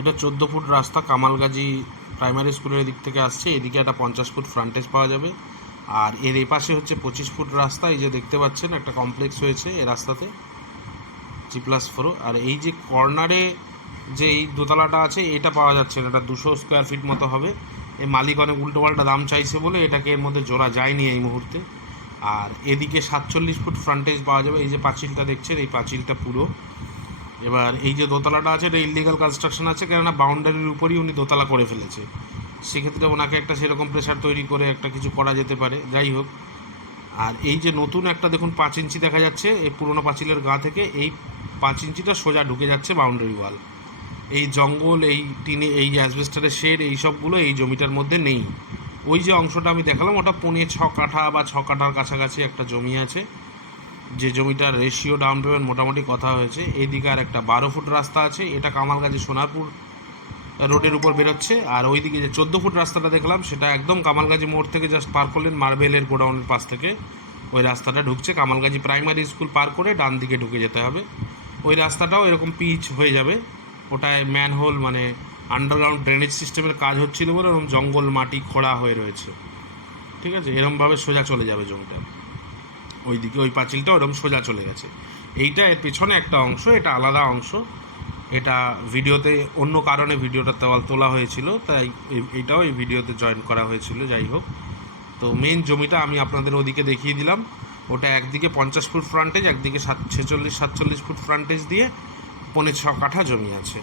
এটা 14 ফুট রাস্তা কামালগাজী প্রাইমারি স্কুলের দিক থেকে আসছে। এদিকে একটা 50 ফুট ফ্রন্টেজ পাওয়া যাবে। আর এর এপাশে হচ্ছে 25 ফুট রাস্তা। এই যে দেখতে পাচ্ছেন একটা কমপ্লেক্স হয়েছে এই রাস্তাতে, G+4। আর এই যে কর্নারে যে এই দোতলাটা আছে এটা পাওয়া যাচ্ছে না, এটা 200 স্কোয়ার ফিট মতো হবে। এই মালিক অনেক উল্টোপাল্টা দাম চাইছে বলে এটাকে এর মধ্যে জোড়া যায়নি এই মুহূর্তে। আর এদিকে 47 ফুট ফ্রন্টেজ পাওয়া যাবে। এই যে পাঁচিলটা দেখছেন, এই পাঁচিলটা পুরো। এবার এই যে দোতলাটা আছে এটা ইললিগাল কনস্ট্রাকশন আছে, কেননা বাউন্ডারির উপরই উনি দোতলা করে ফেলেছে। সেক্ষেত্রে ওনাকে একটা সেরকম প্রেশার তৈরি করে একটা কিছু করা যেতে পারে, যাই হোক। আর এই যে নতুন একটা দেখুন 5 ইঞ্চি দেখা যাচ্ছে এই পুরোনো পাঁচিলের গা থেকে, এই 5 ইঞ্চিটা সোজা ঢুকে যাচ্ছে বাউন্ডারি ওয়াল। এই জঙ্গল, এই টিনে, এই অ্যাসবেস্টারের শেড, এই সবগুলো এই জমিটার মধ্যে নেই। ওই যে অংশটা আমি দেখালাম ওটা 5.5 কাঠা বা 6 কাঠার কাছাকাছি একটা জমি আছে, যে জমিটার রেশিও ডাউন পেমেন্ট মোটামুটি কথা হয়েছে। এইদিকে আর একটা 12 ফুট রাস্তা আছে, এটা কামালগাজী সোনারপুর রোডের উপর বেরোচ্ছে। আর ওইদিকে যে 14 ফুট রাস্তাটা দেখলাম সেটা একদম কামালগাজী মোড় থেকে জাস্ট পার করলেন মার্বেলের গোডাউনের পাশ থেকে ওই রাস্তাটা ঢুকছে। কামালগাজী প্রাইমারি স্কুল পার করে ডান দিকে ঢুকে যেতে হবে। ওই রাস্তাটাও এরকম পিচ হয়ে যাবে, ওটায় ম্যানহোল মানে আন্ডারগ্রাউন্ড ড্রেনেজ সিস্টেমের কাজ হচ্ছিল বলে এরকম জঙ্গল মাটি খোঁড়া হয়ে রয়েছে। ঠিক আছে, এরমভাবে সোজা চলে যাবে জমিটা, ওইদিকে ওই পাঁচিলটা ওরকম সোজা চলে গেছে। এইটা এর পেছনে একটা অংশ, এটা আলাদা অংশ। এটা ভিডিওতে অন্য কারণে ভিডিওটা তোলা হয়েছিল, তাই এইটাও এই ভিডিওতে জয়েন করা হয়েছিল। যাই হোক, তো মেন জমিটা আমি আপনাদের ওদিকে দেখিয়ে দিলাম। ওটা একদিকে 50 ফুট ফ্রন্টেজ, একদিকে 46-47 ফুট ফ্রন্টেজ দিয়ে 5.5 কাঠা জমি আছে।